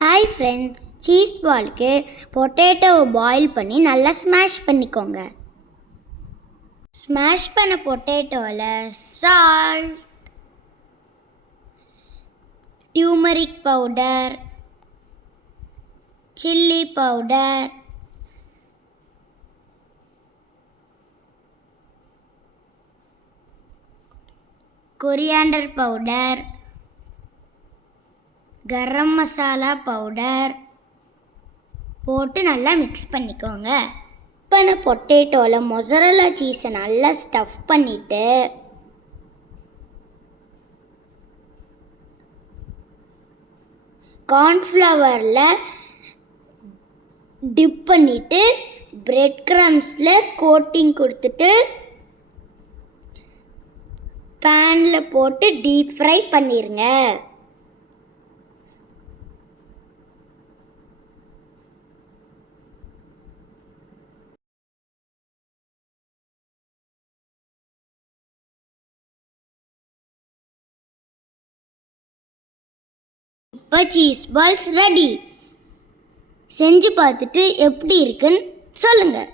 Hi friends, cheese பாலுக்கு பொட்டேட்டோவை boil பண்ணி நல்லா ஸ்மாஷ் பண்ணிக்கோங்க. ஸ்மாஷ் பண்ண பொட்டேட்டோவில் salt, turmeric powder, chilli powder, coriander powder, garam masala powder போட்டு நல்லா மிக்ஸ் பண்ணிக்கோங்க. பண்ண பொட்டேட்டோவில் மொசரல்லா சீஸை நல்லா ஸ்டஃப் பண்ணிவிட்டு கார்ன்ஃப்ளவரில் டிப் பண்ணிவிட்டு பிரெட் க்ரம்ஸில் கோட்டிங் கொடுத்துட்டு பேனில் போட்டு டீப் ஃப்ரை பண்ணிடுங்க. இப்போ சீஸ் பால்ஸ் ரெடி. செஞ்சு பார்த்துட்டு எப்படி இருக்குன்னு சொல்லுங்கள்.